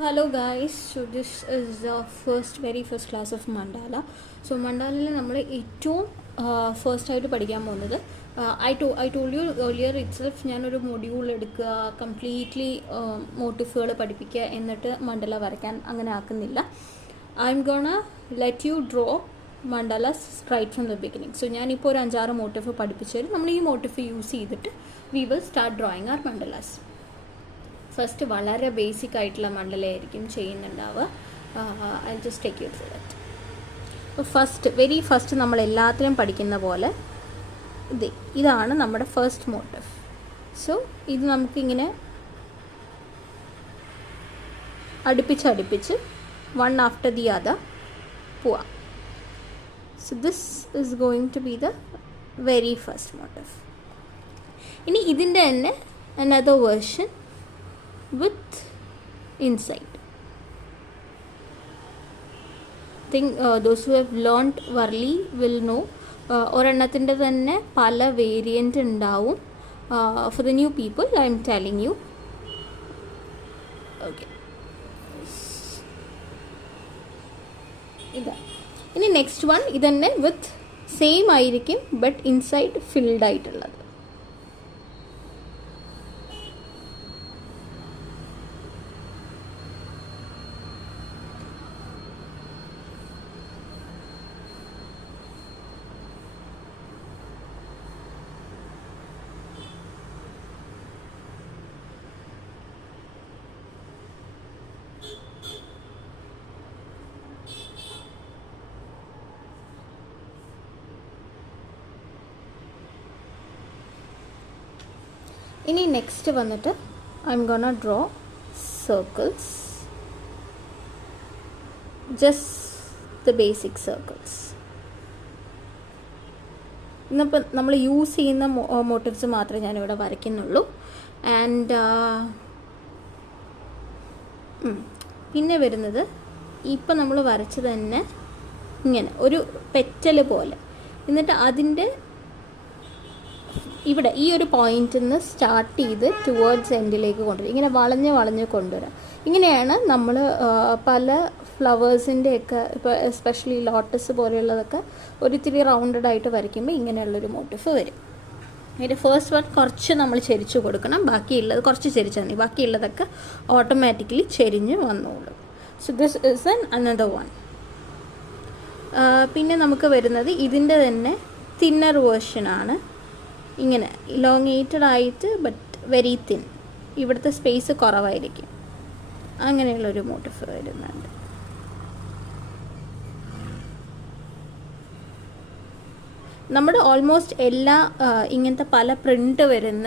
Hello guys, so this is the very first class of mandala. So mandala നമ്മൾ ഏറ്റവും first ആയിട്ട് പഠിക്കാൻ പോകുന്നത് I told you earlier itself ഞാനൊരു module എടുക്കുക കംപ്ലീറ്റ്ലി മോട്ടിഫുകൾ പഠിപ്പിക്കുക എന്നിട്ട് മണ്ഡല വരയ്ക്കാൻ അങ്ങനെ ആക്കുന്നില്ല. I'm gonna let you draw mandalas right from the beginning. So ഞാനിപ്പോൾ ഒരു 5-6 മോട്ടിഫ് പഠിപ്പിച്ചു തരും. നമ്മൾ ഈ മോട്ടിഫ് യൂസ് ചെയ്തിട്ട് we will start drawing our mandalas. First വളരെ ബേസിക് ആയിട്ടുള്ള മണ്ഡലമായിരിക്കും ചെയ്യുന്നുണ്ടാവുക. I just take you through that. അപ്പോൾ വെരി ഫസ്റ്റ് നമ്മൾ എല്ലാത്തിലും പഠിക്കുന്ന പോലെ ഇതാണ് നമ്മുടെ ഫസ്റ്റ് മോട്ടീവ്. സോ ഇത് നമുക്കിങ്ങനെ അടുപ്പിച്ച് വൺ ആഫ്റ്റർ ദി അതർ പോവാം. So this is going to be the very first motive. ഇനി ഇതിൻ്റെ തന്നെ another version with insight. I think those who have learnt Varli will know ഒരെണ്ണത്തിൻ്റെ തന്നെ പല വേരിയൻ്റ് ഉണ്ടാവും. For the new people I am telling you. Okay, ഇതാ. ഇനി next one ഇതന്നെ with same ആയിരിക്കും ബട്ട് ഇൻസൈഡ് ഫിൽഡ് ആയിട്ടുള്ളത്. ഇനി നെക്സ്റ്റ് വന്നിട്ട് I M gonna draw circles, just the basic circles. ഇന്നിപ്പോൾ നമ്മൾ യൂസ് ചെയ്യുന്ന മോട്ടീവ്സ് മാത്രമേ ഞാനിവിടെ വരയ്ക്കുന്നുള്ളൂ. ആൻഡ് പിന്നെ വരുന്നത് ഇപ്പം നമ്മൾ വരച്ചത് തന്നെ ഇങ്ങനെ ഒരു പെറ്റൽ പോലെ, എന്നിട്ട് അതിൻ്റെ ഇവിടെ ഈ ഒരു പോയിന്റിൽ നിന്ന് സ്റ്റാർട്ട് ചെയ്ത് ടുവേർഡ്സ് എൻഡിലേക്ക് കൊണ്ടുവരും. ഇങ്ങനെ വളഞ്ഞ് കൊണ്ടുവരാം. ഇങ്ങനെയാണ് നമ്മൾ പല ഫ്ലവേഴ്സിൻ്റെയൊക്കെ ഇപ്പോൾ എസ്പെഷ്യലി ലോട്ടസ് പോലെയുള്ളതൊക്കെ ഒരിത്തിരി റൗണ്ടഡ് ആയിട്ട് വരയ്ക്കുമ്പോൾ ഇങ്ങനെയുള്ളൊരു മോട്ടിഫ് വരും. അതിൻ്റെ ഫസ്റ്റ് വൺ കുറച്ച് നമ്മൾ ചെരിച്ച് കൊടുക്കണം, ബാക്കിയുള്ളത് കുറച്ച് ചെരിച്ചാൽ മതി, ബാക്കിയുള്ളതൊക്കെ ഓട്ടോമാറ്റിക്കലി ചെരിഞ്ഞ് വന്നോളും. So this is another one. പിന്നെ നമുക്ക് വരുന്നത് ഇതിൻ്റെ തന്നെ തിന്നർ വേർഷനാണ്. ഇങ്ങനെ ഇലോങ്ങേറ്റഡ് ആയിട്ട് ബട്ട് വെരി തിൻ, ഇവിടുത്തെ സ്പേസ് കുറവായിരിക്കും. അങ്ങനെയുള്ളൊരു മോട്ടിഫ് വരുന്നുണ്ട്. നമ്മുടെ ഓൾമോസ്റ്റ് എല്ലാ ഇങ്ങനത്തെ പല പ്രിൻ്റ് വരുന്ന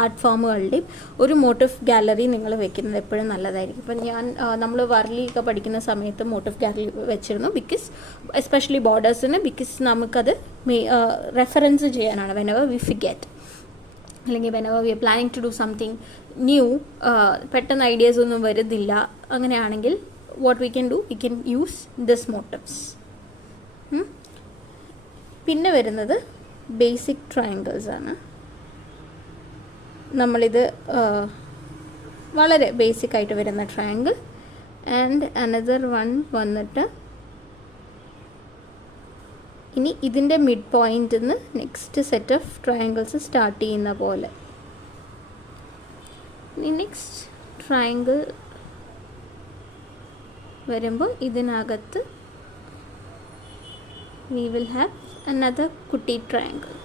ആർട്ട് ഫോമുകളുടെയും ഒരു മോട്ടിഫ് ഗാലറി നിങ്ങൾ വെക്കുന്നത് എപ്പോഴും നല്ലതായിരിക്കും. ഇപ്പം നമ്മൾ വർലിയൊക്കെ പഠിക്കുന്ന സമയത്ത് മോട്ടിഫ് ഗാലറി വെച്ചിരുന്നു, ബിക്കോസ് എസ്പെഷ്യലി ബോർഡേഴ്സിന്, ബിക്കോസ് നമുക്കത് റെഫറൻസ് ചെയ്യാനാണ് വെനെവർ വി ഫിഗെറ്റ്, അല്ലെങ്കിൽ whenever we are planning to do something new. പെട്ടെന്ന് ഐഡിയാസ് ഒന്നും വരുന്നില്ല. അങ്ങനെയാണെങ്കിൽ what we can use this motives. പിന്നെ വരുന്നത് ബേസിക് ട്രയാങ്കിൾസ് ആണ്. നമ്മളിത് വളരെ ബേസിക് ആയിട്ട് വരുന്ന ട്രയാങ്കിൾ. ആൻഡ് അനദർ വൺ വന്നിട്ട് ഇനി ഇതിൻ്റെ മിഡ് പോയിന്റിൽ നിന്ന് next set of triangles start ചെയ്യുന്ന പോലെ. ഇനി നെക്സ്റ്റ് ട്രയാങ്കിൾ വരുമ്പോൾ ഇതിനകത്ത് we will have another കുട്ടി triangle.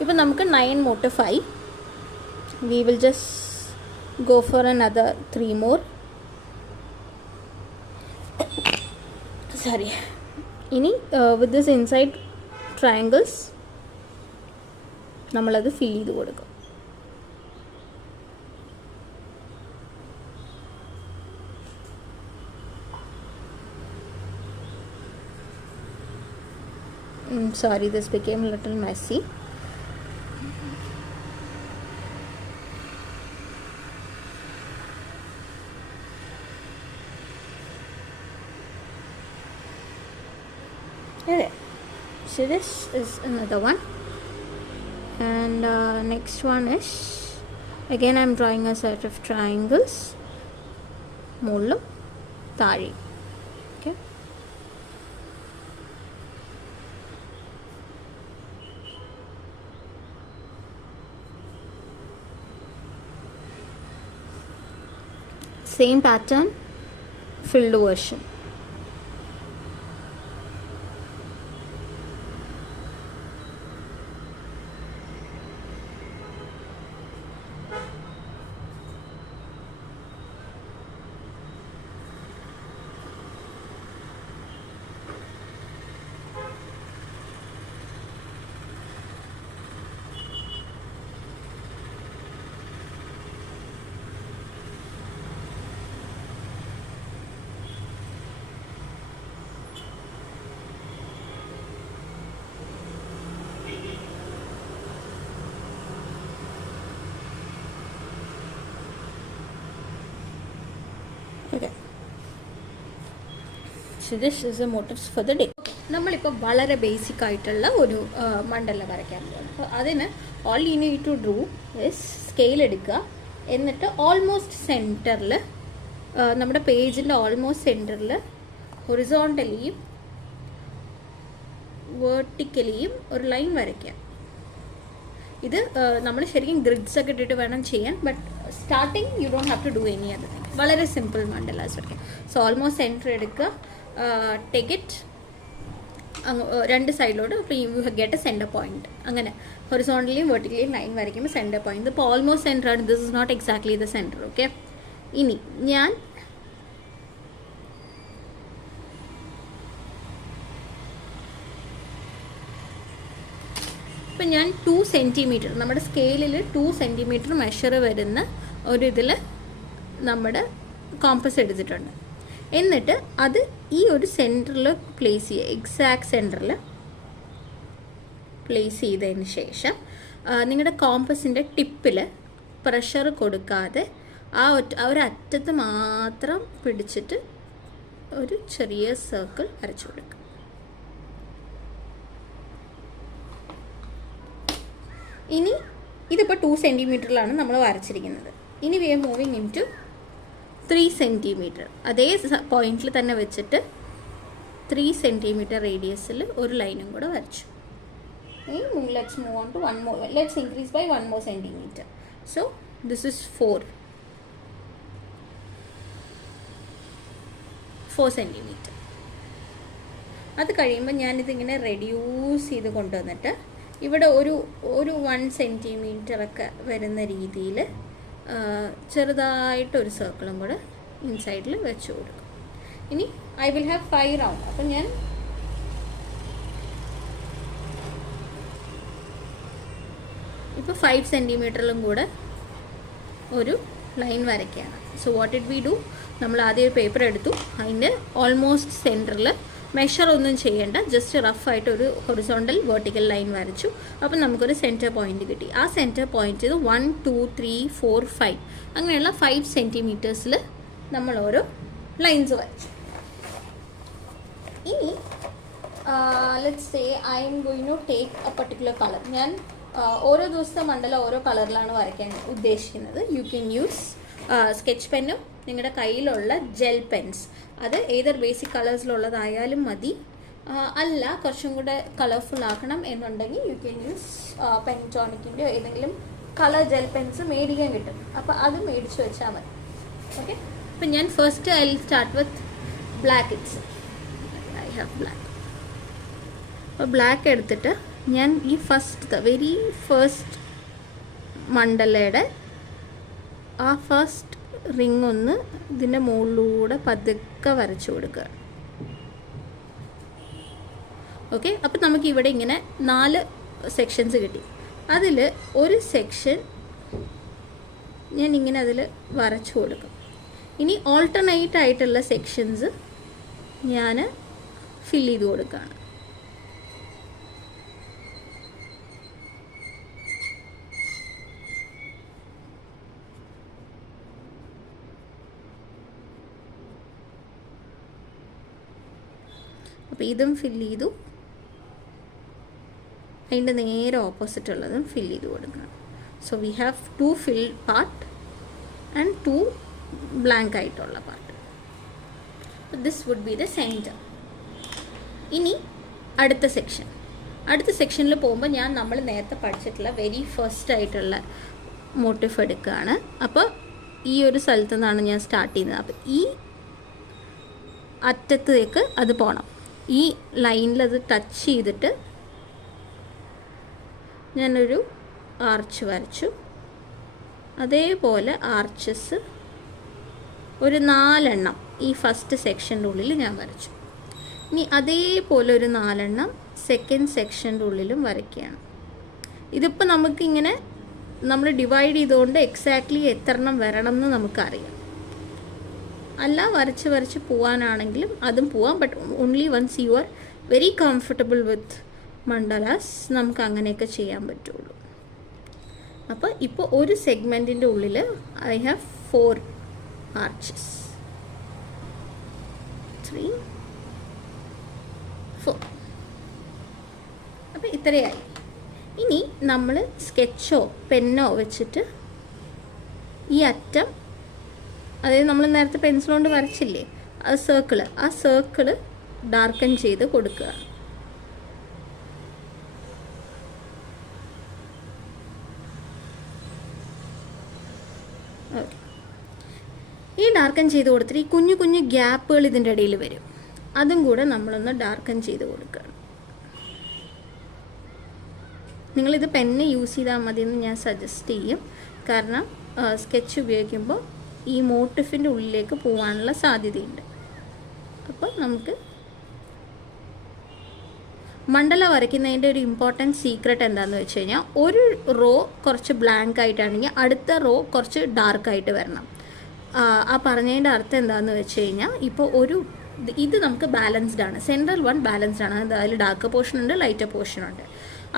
ഇപ്പോൾ നമുക്ക് 9 മോട്ടിഫ് ആയി. we will just go for another 3 more. sorry. ഇനി with this inside triangles നമ്മളത് ഫിൽ ചെയ്ത് കൊടുക്കും. Sorry, this became a little messy. Okay, so this is another one, and next one is Again I am drawing a set of triangles, മുകളിലും താഴെ. Okay. Same pattern, filled version. Okay. So this is the motifs for the day. നമ്മളിപ്പോൾ വളരെ basic ആയിട്ടുള്ള ഒരു മണ്ഡലം വരയ്ക്കാൻ പോകുന്നു. അപ്പോൾ അതിന് all you need to do is scale എടുക്കുക. എന്നിട്ട് ഓൾമോസ്റ്റ് സെൻറ്ററിൽ, നമ്മുടെ പേജിൻ്റെ ഓൾമോസ്റ്റ് സെൻറ്ററിൽ ഹൊറിസോണ്ടലിയും വേർട്ടിക്കലിയും ഒരു ലൈൻ വരയ്ക്കുക. ഇത് നമ്മൾ ശരിക്കും ഗ്രിഡ്സ് ഒക്കെ ഇട്ടിട്ട് വേണം ചെയ്യാൻ. But starting you don't have to do any other thing. വളരെ സിമ്പിൾ മണ്ഡലാസ് വരയ്ക്കാം. സോ ഓൾമോസ്റ്റ് സെൻറ്റർ എടുക്കുക, ടേക്ക് ഇറ്റ് രണ്ട് സൈഡിലോട്ട്. അപ്പോൾ you get a centre point. അങ്ങനെ ഹൊറിസോണ്ടലിയും വെർട്ടിക്കലിയും ലൈൻ വരയ്ക്കുമ്പോൾ സെൻറ്റർ പോയിന്റ്. ഇപ്പോൾ ഓൾമോസ്റ്റ് സെൻറ്റർ ആണ്. This is not exactly the centre. Okay. ഇനി ഞാൻ ഇപ്പം 2 സെൻറ്റിമീറ്റർ, നമ്മുടെ സ്കെയിലിൽ 2 സെൻറ്റിമീറ്റർ മെഷർ വരുന്ന ഒരു ഇതിൽ നമ്മുടെ കോമ്പസ് എടുത്തിട്ടുണ്ട്. എന്നിട്ട് അത് ഈ ഒരു സെൻറ്ററിൽ പ്ലേസ് ചെയ്യുക. എക്സാക്ട് സെൻറ്ററിൽ പ്ലേസ് ചെയ്തതിന് ശേഷം നിങ്ങളുടെ കോമ്പസിൻ്റെ ടിപ്പിൽ പ്രഷർ കൊടുക്കാതെ ആ ഒരറ്റത്ത് മാത്രം പിടിച്ചിട്ട് ഒരു ചെറിയ സർക്കിൾ വരച്ചു കൊടുക്കുക. ഇനി ഇതിപ്പോൾ 2 സെൻറ്റിമീറ്ററിലാണ് നമ്മൾ വരച്ചിരിക്കുന്നത്. ഇനി we are moving into 3 centimetre. അതേ പോയിന്റിൽ തന്നെ വെച്ചിട്ട് 3 സെൻറ്റിമീറ്റർ റേഡിയസിൽ ഒരു ലൈനും കൂടെ വരച്ചു. Let's move on to 1 more. Let's increase by 1 more centimetre. So this is 4 centimetre. അത് കഴിയുമ്പോൾ ഞാനിതിങ്ങനെ റെഡ്യൂസ് ചെയ്ത് കൊണ്ടുവന്നിട്ട് ഇവിടെ ഒരു 1 സെൻറ്റിമീറ്ററൊക്കെ വരുന്ന രീതിയിൽ ചെറുതായിട്ടൊരു സർക്കിളും കൂടെ ഇൻസൈഡിൽ വെച്ച് കൊടുക്കും. ഇനി ഐ വിൽ ഹാവ് 5 റൗണ്ട്. അപ്പം ഞാൻ ഇപ്പോൾ 5 സെൻറ്റിമീറ്ററിലും കൂടെ ഒരു ലൈൻ വരയ്ക്കുകയാണ്. So what did we do? നമ്മൾ ആദ്യം ഒരു പേപ്പർ എടുത്തു. അതിൻ്റെ ഓൾമോസ്റ്റ് സെൻറ്ററിൽ മെഷർ ഒന്നും ചെയ്യേണ്ട, ജസ്റ്റ് റഫായിട്ടൊരു ഹൊറിസോണ്ടൽ വെർട്ടിക്കൽ ലൈൻ വരച്ചു. അപ്പം നമുക്കൊരു സെൻറ്റർ പോയിന്റ് കിട്ടി. ആ സെൻറ്റർ പോയിന്റ് 1 2 3 4 5 അങ്ങനെയുള്ള 5 സെൻറ്റിമീറ്റേഴ്സിൽ നമ്മൾ ഓരോ ലൈൻസ് വരച്ചു. ഇനി let's say I'm going to take a particular colour. ഞാൻ ഓരോ ദിവസത്തെ മണ്ഡലം ഓരോ കളറിലാണ് വരയ്ക്കാൻ ഉദ്ദേശിക്കുന്നത്. യു ക്യാൻ യൂസ് സ്കെച്ച് പെന്നും നിങ്ങളുടെ കയ്യിലുള്ള ജെൽ പെൻസ്. അത് ഏതൊരു ബേസിക് കളേഴ്സിലുള്ളതായാലും മതി. അല്ല കുറച്ചും കൂടെ കളർഫുൾ ആക്കണം എന്നുണ്ടെങ്കിൽ യു ക്യാൻ യൂസ് പെൻറ്റോണിക്കിൻ്റെയോ ഏതെങ്കിലും കളർ ജെൽ പെൻസ് മേടിക്കാൻ കിട്ടും. അപ്പോൾ അത് മേടിച്ച് വെച്ചാൽ മതി. ഓക്കെ. അപ്പം ഞാൻ first I will start with black. I have black. അപ്പോൾ ബ്ലാക്ക് എടുത്തിട്ട് ഞാൻ ഈ വെരി ഫസ്റ്റ് മണ്ഡലയുടെ ആ ഫസ്റ്റ് റിങ് ഒന്ന് ഇതിൻ്റെ മുകളിലൂടെ പതുക്കെ വരച്ചു കൊടുക്കുക. ഓക്കെ. അപ്പം നമുക്ക് ഇവിടെ ഇങ്ങനെ 4 സെക്ഷൻസ് കിട്ടി. അതിൽ ഒരു സെക്ഷൻ ഞാൻ ഇങ്ങനെ അതിൽ വരച്ചു കൊടുക്കും. ഇനി ഓൾട്ടർനേറ്റ് ആയിട്ടുള്ള സെക്ഷൻസ് ഞാൻ ഫില്ല് ചെയ്ത് കൊടുക്കുകയാണ്. അപ്പോൾ ഇതും ഫില്ല് ചെയ്തു. അതിൻ്റെ നേരെ ഓപ്പോസിറ്റ് ഉള്ളതും ഫില്ല് ചെയ്ത് കൊടുക്കണം. So we have 2 filled part and 2 blank ആയിട്ടുള്ള part. This would be the centre. ഇനി അടുത്ത സെക്ഷനിൽ പോകുമ്പോൾ നമ്മൾ നേരത്തെ പഠിച്ചിട്ടുള്ള വെരി ഫസ്റ്റ് ആയിട്ടുള്ള മോട്ടീഫ് എടുക്കുകയാണ്. അപ്പോൾ ഈ ഒരു സ്ഥലത്തു നിന്നാണ് ഞാൻ സ്റ്റാർട്ട് ചെയ്യുന്നത്. അപ്പോൾ ഈ അറ്റത്തേക്ക് അത് പോകണം. ഈ ലൈനിൽ അത് ടച്ച് ചെയ്തിട്ട് ഞാനൊരു ആർച്ച് വരച്ചു. അതേപോലെ ആർച്ചസ് ഒരു 4 എണ്ണം ഈ ഫസ്റ്റ് സെക്ഷൻ്റെ ഉള്ളിൽ ഞാൻ വരച്ചു. ഇനി അതേപോലെ ഒരു 4 എണ്ണം സെക്കൻഡ് സെക്ഷൻ്റെ ഉള്ളിലും വരയ്ക്കുകയാണ്. ഇതിപ്പോൾ നമുക്കിങ്ങനെ നമ്മൾ ഡിവൈഡ് ചെയ്തുകൊണ്ട് എക്സാക്ട്ലി എത്ര എണ്ണം വരണം എന്ന് നമുക്കറിയാം. അല്ല വരച്ച് പോകാനാണെങ്കിലും അതും പോവാം. But only once you are very comfortable with mandalas നമുക്ക് അങ്ങനെയൊക്കെ ചെയ്യാൻ പറ്റുള്ളൂ. അപ്പോൾ ഇപ്പോൾ ഒരു സെഗ്മെൻറ്റിൻ്റെ ഉള്ളിൽ ഐ ഹാവ് 4 ആർച്ചസ്. 3 4. അപ്പോൾ ഇത്രയായി. ഇനി നമ്മൾ സ്കെച്ചോ പെന്നോ വെച്ചിട്ട് ഈ അറ്റം, അതായത് നമ്മൾ നേരത്തെ പെൻസിൽ കൊണ്ട് വരച്ചില്ലേ ആ സർക്കിള് ഡാർക്കൻ ചെയ്ത് കൊടുക്കുക. ഓക്കെ, ഈ ഡാർക്കൻ ചെയ്ത് കൊടുത്തിട്ട് ഈ കുഞ്ഞു കുഞ്ഞു ഗ്യാപ്പുകൾ ഇതിൻ്റെ ഇടയിൽ വരും, അതും കൂടെ നമ്മളൊന്ന് ഡാർക്കൻ ചെയ്ത് കൊടുക്കുക. നിങ്ങളിത് പെന്ന് യൂസ് ചെയ്താൽ മതി എന്ന് ഞാൻ സജസ്റ്റ് ചെയ്യും. കാരണം സ്കെച്ച് ഉപയോഗിക്കുമ്പോൾ ഈ മോട്ടിഫിൻ്റെ ഉള്ളിലേക്ക് പോകാനുള്ള സാധ്യതയുണ്ട്. അപ്പോൾ നമുക്ക് മണ്ഡല വരയ്ക്കുന്നതിൻ്റെ ഒരു ഇമ്പോർട്ടൻറ്റ് സീക്രട്ട് എന്താണെന്ന് വെച്ച് കഴിഞ്ഞാൽ, ഒരു റോ കുറച്ച് ബ്ലാങ്ക് ആയിട്ടാണെങ്കിൽ അടുത്ത റോ കുറച്ച് ഡാർക്കായിട്ട് വരണം. ആ പറഞ്ഞതിൻ്റെ അർത്ഥം എന്താണെന്ന് വെച്ച് കഴിഞ്ഞാൽ, ഇപ്പോൾ ഇത് നമുക്ക് ബാലൻസ്ഡ് ആണ്, സെൻട്രൽ വൺ ബാലൻസ്ഡ് ആണ്. അതിൽ ഡാർക്ക് പോർഷൻ ഉണ്ട്, ലൈറ്റർ പോർഷൻ ഉണ്ട്.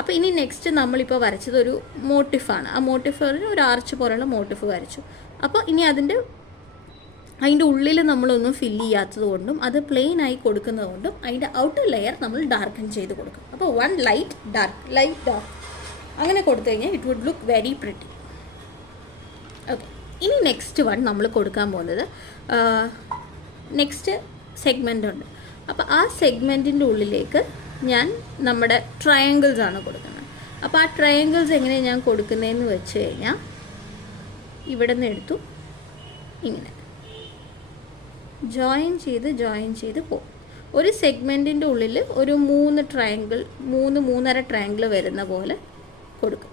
അപ്പോൾ ഇനി നെക്സ്റ്റ് നമ്മളിപ്പോൾ വരച്ചത് ഒരു മോട്ടിഫാണ്. ആ മോട്ടിഫിന് ഒരു ആർച്ച് പോലുള്ള മോട്ടിഫ് വരച്ചു. അപ്പോൾ ഇനി അതിൻ്റെ ഉള്ളിൽ നമ്മളൊന്നും ഫില്ല് ചെയ്യാത്തത് കൊണ്ടും അത് പ്ലെയിൻ ആയി കൊടുക്കുന്നത് കൊണ്ടും അതിൻ്റെ ഔട്ടർ ലെയർ നമ്മൾ ഡാർക്കൻ ചെയ്ത് കൊടുക്കും. അപ്പോൾ 1 ലൈറ്റ് ഡാർക്ക് അങ്ങനെ കൊടുത്തു കഴിഞ്ഞാൽ it would look very pretty. Okay, ഇനി നെക്സ്റ്റ് വൺ നമ്മൾ കൊടുക്കാൻ പോകുന്നത് നെക്സ്റ്റ് സെഗ്മെൻ്റ് ഉണ്ട്. അപ്പോൾ ആ സെഗ്മെൻറ്റിൻ്റെ ഉള്ളിലേക്ക് ഞാൻ നമ്മുടെ ട്രയാങ്കിൾസ് ആണ് കൊടുക്കുന്നത്. അപ്പോൾ ആ ട്രയാങ്കിൾസ് എങ്ങനെയാണ് ഞാൻ കൊടുക്കുന്നതെന്ന് വെച്ച് കഴിഞ്ഞാൽ, ഇവിടെ നിന്ന് എടുത്തു ഇങ്ങനെ ജോയിൻ ചെയ്ത് പോകും. ഒരു സെഗ്മെൻറ്റിൻ്റെ ഉള്ളിൽ ഒരു 3 ട്രയാങ്കിൾ 3.5 ട്രയാങ്കിൾ വരുന്ന പോലെ കൊടുക്കും.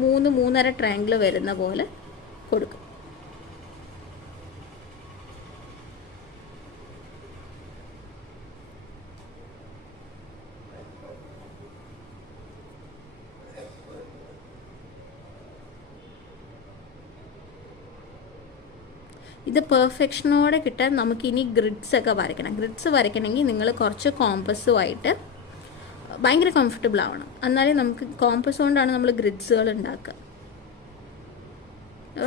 3.5 ട്രയാങ്കിൾ വരുന്ന പോലെ കൊടുക്കും. ഇത് പെർഫെക്ഷനോടെ കിട്ടാൻ നമുക്കിനി ഗ്രിഡ്സ് ഒക്കെ വരയ്ക്കണം. ഗ്രിഡ്സ് വരയ്ക്കണമെങ്കിൽ നിങ്ങൾ കുറച്ച് കോമ്പസുമായിട്ട് ഭയങ്കര കംഫർട്ടബിൾ ആവണം. എന്നാലേ നമുക്ക് കോമ്പസ് കൊണ്ടാണ് നമ്മൾ ഗ്രിഡ്സുകൾ ഉണ്ടാക്കുക.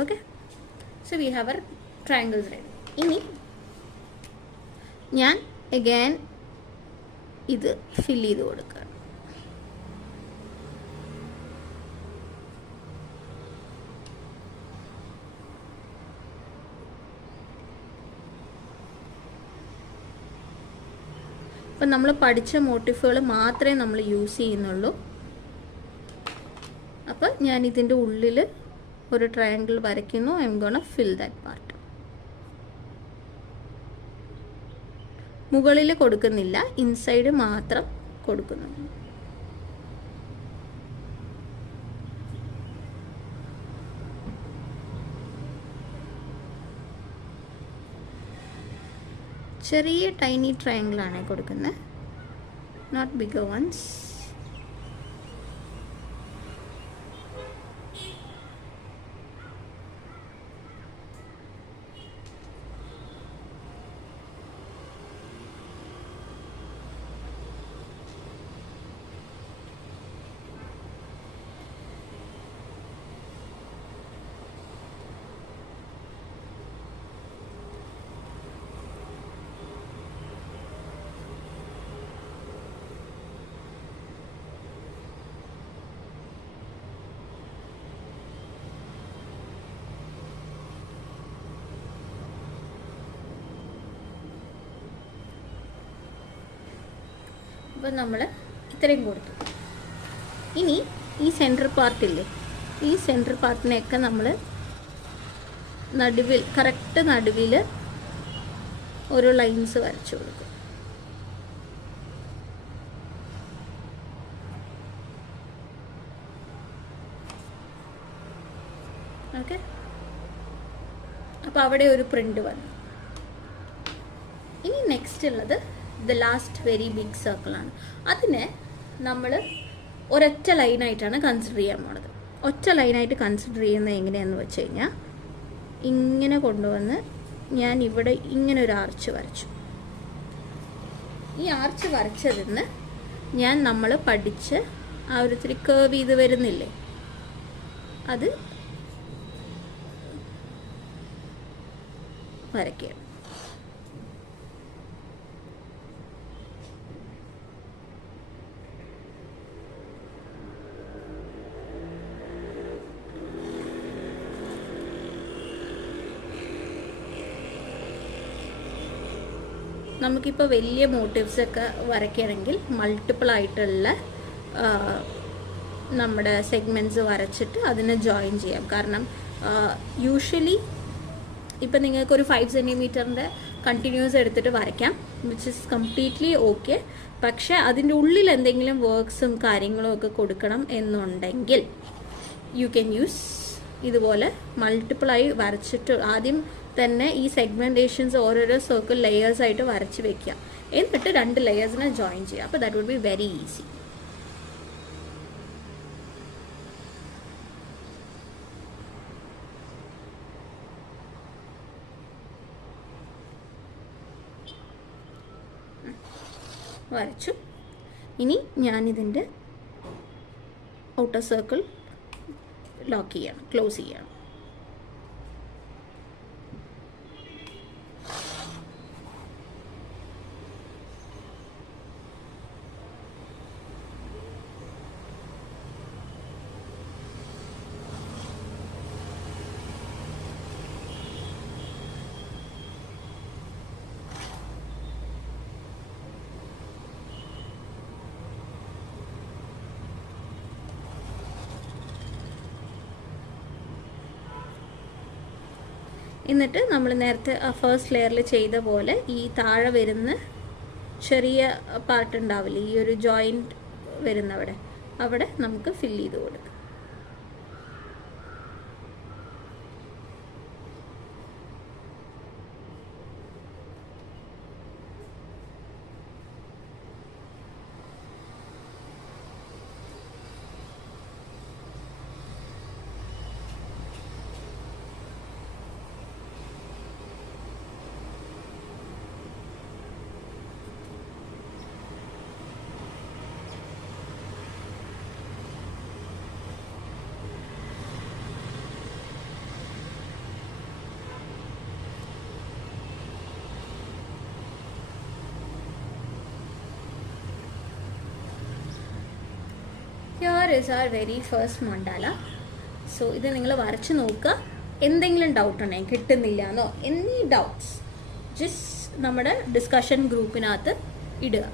Okay, so we have our triangles ready. ഇനി ഞാൻ അഗൈൻ ഇത് ഫില്ല് ചെയ്ത് കൊടുക്കുക. അപ്പം നമ്മൾ പഠിച്ച മോട്ടിഫുകൾ മാത്രമേ നമ്മൾ യൂസ് ചെയ്യുന്നുള്ളൂ. അപ്പോൾ ഞാൻ ഇതിൻ്റെ ഉള്ളിൽ ഒരു ട്രയാങ്കിൾ വരയ്ക്കുന്നു. I'm gonna fill that part. മുകളിൽ കൊടുക്കുന്നില്ല, ഇൻസൈഡ് മാത്രം കൊടുക്കുന്നു. ചെറിയ ടൈനി ട്രയാങ്കിളാണ് കൊടുക്കുന്നത്, നോട്ട് ബിഗർ വൺസ്. അപ്പോൾ നമ്മൾ ഇത്രയും കൊടുത്തു. ഇനി ഈ സെൻറ്റർ പാർട്ടില്ലേ, ഈ സെൻറ്റർ പാർട്ടിനെയൊക്കെ നമ്മൾ നടുവിൽ, കറക്റ്റ് നടുവിൽ ഓരോ ലൈൻസ് വരച്ചു കൊടുക്കും. ഓക്കെ, അപ്പോൾ അവിടെ ഒരു പ്രിൻ്റ് വന്നു. ഇനി നെക്സ്റ്റ് ഉള്ളത് ദ ലാസ്റ്റ് വെരി ബിഗ് സർക്കിളാണ്. അതിനെ നമ്മൾ ഒരൊറ്റ ലൈനായിട്ടാണ് കൺസിഡർ ചെയ്യാൻ പോണത്. ഒറ്റ ലൈനായിട്ട് കൺസിഡർ ചെയ്യുന്നത് എങ്ങനെയാണെന്ന് വെച്ച് കഴിഞ്ഞാൽ, ഇങ്ങനെ കൊണ്ടുവന്ന് ഞാൻ ഇവിടെ ഇങ്ങനെ ഒരു ആർച്ച് വരച്ചു. ഈ ആർച്ച് വരച്ചതിന് ഞാൻ നമ്മൾ പഠിച്ച് ആ ഒരു ഇത്തിരി കേർവ് ചെയ്ത് വരുന്നില്ലേ, അത് വരയ്ക്കുക. നമുക്കിപ്പോൾ വലിയ മോട്ടീവ്സൊക്കെ വരയ്ക്കണമെങ്കിൽ മൾട്ടിപ്പിൾ ആയിട്ടുള്ള നമ്മുടെ സെഗ്മെൻറ്റ്സ് വരച്ചിട്ട് അതിനെ ജോയിൻ ചെയ്യാം. കാരണം യൂഷ്വലി ഇപ്പം നിങ്ങൾക്കൊരു 5 സെൻറ്റിമീറ്ററിൻ്റെ കണ്ടിന്യൂസ് എടുത്തിട്ട് വരയ്ക്കാം, വിച്ച് ഇസ് കംപ്ലീറ്റ്ലി ഓക്കെ. പക്ഷേ അതിൻ്റെ ഉള്ളിൽ എന്തെങ്കിലും വർക്ക്സും കാര്യങ്ങളും ഒക്കെ കൊടുക്കണം എന്നുണ്ടെങ്കിൽ യു ക്യാൻ യൂസ് ഇതുപോലെ മൾട്ടിപ്പിളായി വരച്ചിട്ട് ആദ്യം തന്നെ ഈ സെഗ്മെൻറ്റേഷൻസ് ഓരോരോ സർക്കിൾ ലെയേഴ്സ് ആയിട്ട് വരച്ച് വെക്കുക. എന്നിട്ട് 2 ലെയേഴ്സിനെ ജോയിൻ ചെയ്യുക. അപ്പോൾ that would be very easy. വരച്ചു. ഇനി ഞാനിതിൻ്റെ ഔട്ടർ സർക്കിൾ ലോക്ക് ചെയ്യണം, ക്ലോസ് ചെയ്യണം. എന്നിട്ട് നമ്മൾ നേരത്തെ ഫസ്റ്റ് ലെയറിൽ ചെയ്ത പോലെ ഈ താഴെ വരുന്ന ചെറിയ പാർട്ട് ഉണ്ടാവില്ലേ, ഈ ഒരു ജോയിൻറ്റ് വരുന്നവിടെ, അവിടെ നമുക്ക് ഫില്ല് ചെയ്ത് കൊടുക്കാം. Here is our very first mandala. So ഇത് നിങ്ങൾ വരച്ച് നോക്കുക. എന്തെങ്കിലും ഡൗട്ട് ഉണ്ടെങ്കിൽ കിട്ടുന്നില്ല എന്നോ എനി ഡൗട്ട്സ് ജസ്റ്റ് നമ്മുടെ ഡിസ്കഷൻ ഗ്രൂപ്പിനകത്ത് ഇടുക.